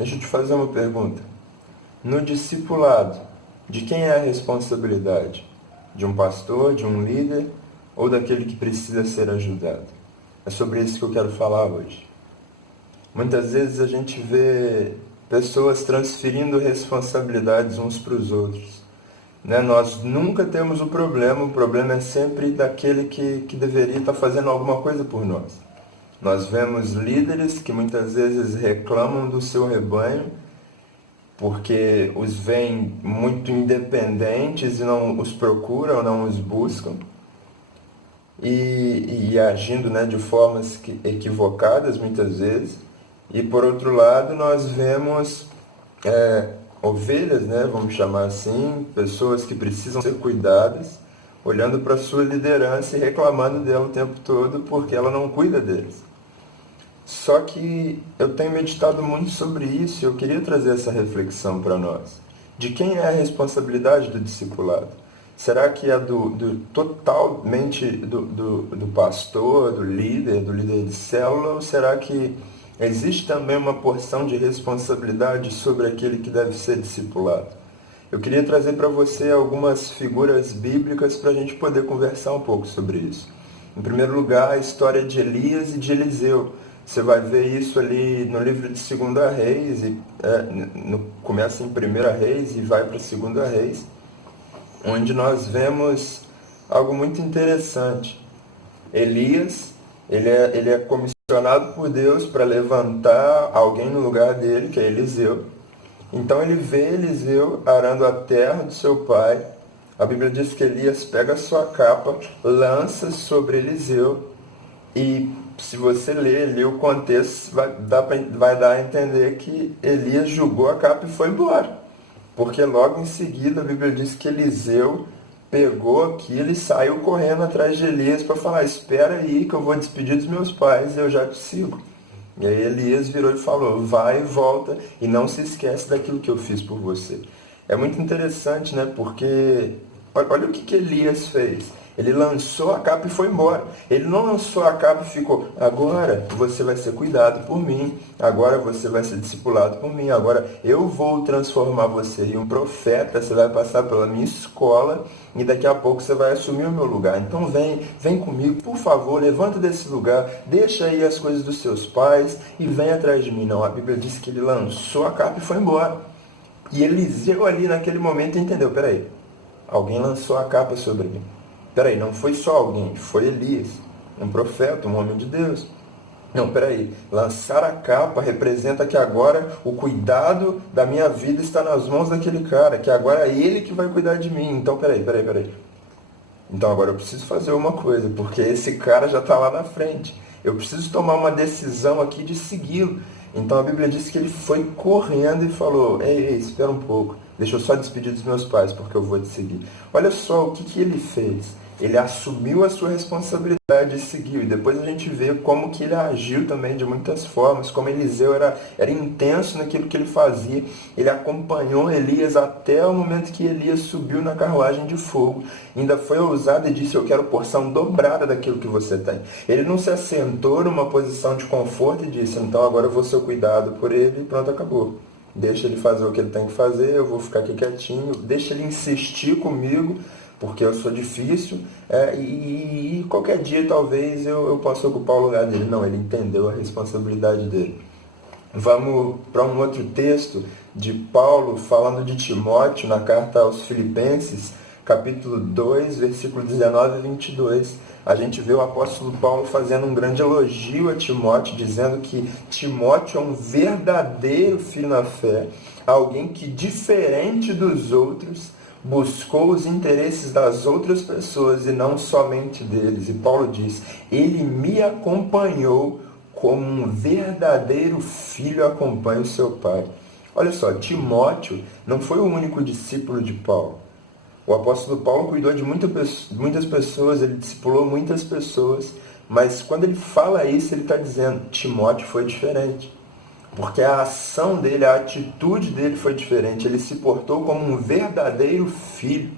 Deixa eu te fazer uma pergunta. No discipulado, de quem é a responsabilidade? De um pastor, de um líder ou daquele que precisa ser ajudado? É sobre isso que eu quero falar hoje. Muitas vezes a gente vê pessoas transferindo responsabilidades uns para os outros. Né? Nós nunca temos o problema é sempre daquele que deveria estar fazendo alguma coisa por nós. Nós vemos líderes que muitas vezes reclamam do seu rebanho porque os veem muito independentes e não os procuram, não os buscam, e agindo, né, de formas equivocadas muitas vezes. E por outro lado, nós vemos ovelhas, né, vamos chamar assim, pessoas que precisam ser cuidadas, olhando para a sua liderança e reclamando dela o tempo todo porque ela não cuida deles. Só que eu tenho meditado muito sobre isso e eu queria trazer essa reflexão para nós. De quem é a responsabilidade do discipulado? Será que é totalmente do pastor, do líder de célula, ou será que existe também uma porção de responsabilidade sobre aquele que deve ser discipulado? Eu queria trazer para você algumas figuras bíblicas para a gente poder conversar um pouco sobre isso. Em primeiro lugar, a história de Elias e de Eliseu. Você vai ver isso ali no livro de 2 Reis, começa em 1 Reis e vai para 2 Reis, onde nós vemos algo muito interessante. Elias, ele é comissionado por Deus para levantar alguém no lugar dele, que é Eliseu. Então ele vê Eliseu arando a terra do seu pai. A Bíblia diz que Elias pega a sua capa, lança sobre Eliseu e se você ler ali o contexto, vai dar a entender que Elias jogou a capa e foi embora. Porque logo em seguida a Bíblia diz que Eliseu pegou aquilo e saiu correndo atrás de Elias para falar: espera aí que eu vou despedir dos meus pais e eu já te sigo. E aí Elias virou e falou: vai e volta e não se esquece daquilo que eu fiz por você. É muito interessante, né? Porque olha o que Elias fez. Ele lançou a capa e foi embora. Ele não lançou a capa e ficou: agora você vai ser cuidado por mim, agora você vai ser discipulado por mim, agora eu vou transformar você em um profeta, você vai passar pela minha escola e daqui a pouco você vai assumir o meu lugar. Então vem comigo, por favor, levanta desse lugar, deixa aí as coisas dos seus pais e vem atrás de mim. Não, a Bíblia diz que ele lançou a capa e foi embora. E Eliseu ali naquele momento entendeu: peraí, alguém lançou a capa sobre mim. Peraí, não foi só alguém, foi Elias, um profeta, um homem de Deus. Não, peraí, lançar a capa representa que agora o cuidado da minha vida está nas mãos daquele cara, que agora é ele que vai cuidar de mim. Então, peraí. Então agora eu preciso fazer uma coisa, porque esse cara já está lá na frente. Eu preciso tomar uma decisão aqui de segui-lo. Então a Bíblia diz que ele foi correndo e falou: ei, espera um pouco, deixa eu só despedir dos meus pais, porque eu vou te seguir. Olha só o que ele fez. Ele assumiu a sua responsabilidade e seguiu. E depois a gente vê como que ele agiu também de muitas formas, como Eliseu era intenso naquilo que ele fazia. Ele acompanhou Elias até o momento que Elias subiu na carruagem de fogo. Ainda foi ousado e disse: eu quero porção dobrada daquilo que você tem. Ele não se assentou numa posição de conforto e disse: então agora eu vou ser cuidado por ele e pronto, acabou. Deixa ele fazer o que ele tem que fazer, eu vou ficar aqui quietinho. Deixa ele insistir comigo, porque eu sou difícil, e qualquer dia talvez eu possa ocupar o lugar dele. Não, ele entendeu a responsabilidade dele. Vamos para um outro texto de Paulo falando de Timóteo na carta aos Filipenses, capítulo 2, versículo 19 e 22. A gente vê o apóstolo Paulo fazendo um grande elogio a Timóteo, dizendo que Timóteo é um verdadeiro filho na fé, alguém que, diferente dos outros, buscou os interesses das outras pessoas e não somente deles. E Paulo diz: ele me acompanhou como um verdadeiro filho acompanha o seu pai. Olha só, Timóteo não foi o único discípulo de Paulo. O apóstolo Paulo cuidou de muitas pessoas, ele discipulou muitas pessoas, mas quando ele fala isso, ele está dizendo: Timóteo foi diferente. Porque a ação dele, a atitude dele foi diferente. Ele se portou como um verdadeiro filho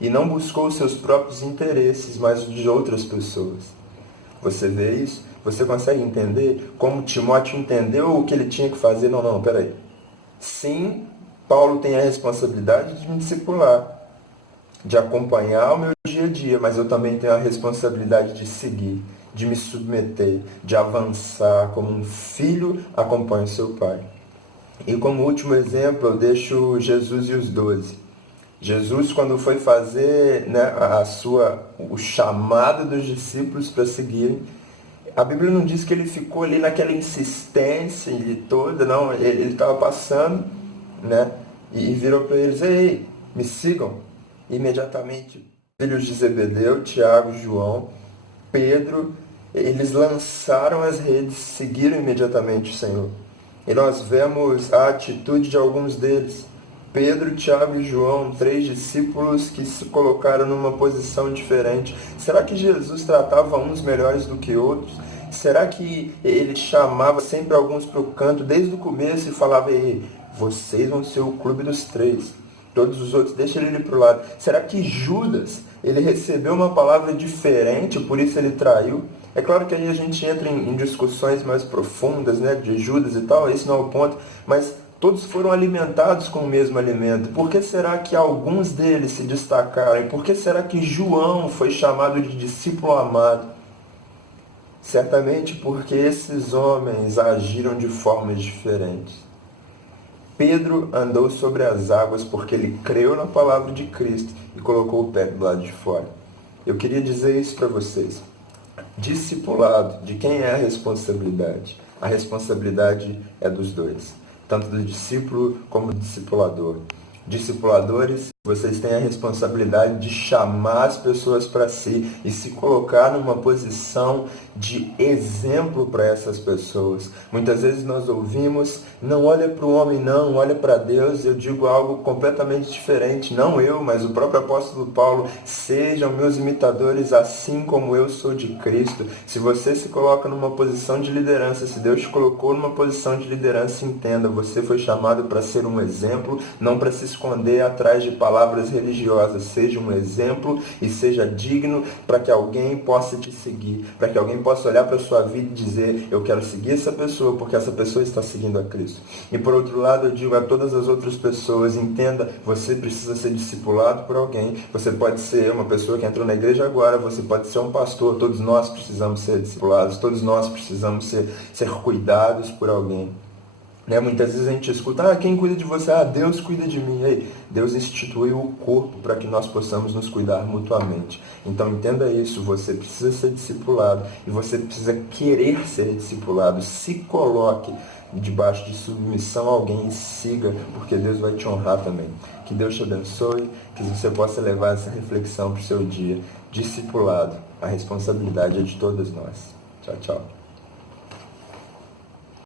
e não buscou os seus próprios interesses, mas os de outras pessoas. Você vê isso? Você consegue entender como Timóteo entendeu o que ele tinha que fazer? Não, peraí. Sim, Paulo tem a responsabilidade de me discipular, de acompanhar o meu dia a dia, mas eu também tenho a responsabilidade de seguir, de me submeter, de avançar como um filho acompanha o seu pai. E como último exemplo, eu deixo Jesus e os 12. Jesus, quando foi fazer, né, o chamado dos discípulos para seguirem, a Bíblia não diz que ele ficou ali naquela insistência toda, não. Ele estava passando, né, e virou para eles: ei, me sigam. Imediatamente, filhos de Zebedeu, Tiago, João, Pedro, eles lançaram as redes, seguiram imediatamente o Senhor. E nós vemos a atitude de alguns deles. Pedro, Tiago e João, 3 discípulos que se colocaram numa posição diferente. Será que Jesus tratava uns melhores do que outros? Será que ele chamava sempre alguns para o canto desde o começo e falava: ei, vocês vão ser o clube dos 3. Todos os outros, deixa ele para o lado. Será que Judas, ele recebeu uma palavra diferente, por isso ele traiu? É claro que aí a gente entra em discussões mais profundas, né, de Judas e tal, esse não é o ponto, mas todos foram alimentados com o mesmo alimento. Por que será que alguns deles se destacaram? E por que será que João foi chamado de discípulo amado? Certamente porque esses homens agiram de formas diferentes. Pedro andou sobre as águas porque ele creu na palavra de Cristo e colocou o pé do lado de fora. Eu queria dizer isso para vocês. Discipulado, de quem é a responsabilidade? A responsabilidade é dos dois, tanto do discípulo como do discipulador. Discipuladores, vocês têm a responsabilidade de chamar as pessoas para si e se colocar numa posição de exemplo para essas pessoas. Muitas vezes nós ouvimos: não olha para o homem não, olha para Deus. Eu digo algo completamente diferente, não eu, mas o próprio apóstolo Paulo: sejam meus imitadores assim como eu sou de Cristo. Se você se coloca numa posição de liderança, se Deus te colocou numa posição de liderança, entenda, você foi chamado para ser um exemplo, não para se esconder atrás de palavras religiosas. Seja um exemplo e seja digno para que alguém possa te seguir, para que alguém possa olhar para a sua vida e dizer: eu quero seguir essa pessoa porque essa pessoa está seguindo a Cristo. E por outro lado, eu digo a todas as outras pessoas: entenda, você precisa ser discipulado por alguém. Você pode ser uma pessoa que entrou na igreja agora, você pode ser um pastor. Todos nós precisamos ser discipulados, todos nós precisamos ser cuidados por alguém. Né? Muitas vezes a gente escuta: quem cuida de você? Deus cuida de mim. Ei, Deus instituiu o corpo para que nós possamos nos cuidar mutuamente. Então entenda isso, você precisa ser discipulado e você precisa querer ser discipulado. Se coloque debaixo de submissão a alguém e siga, porque Deus vai te honrar também. Que Deus te abençoe, que você possa levar essa reflexão para o seu dia. Discipulado, a responsabilidade é de todos nós. Tchau, tchau.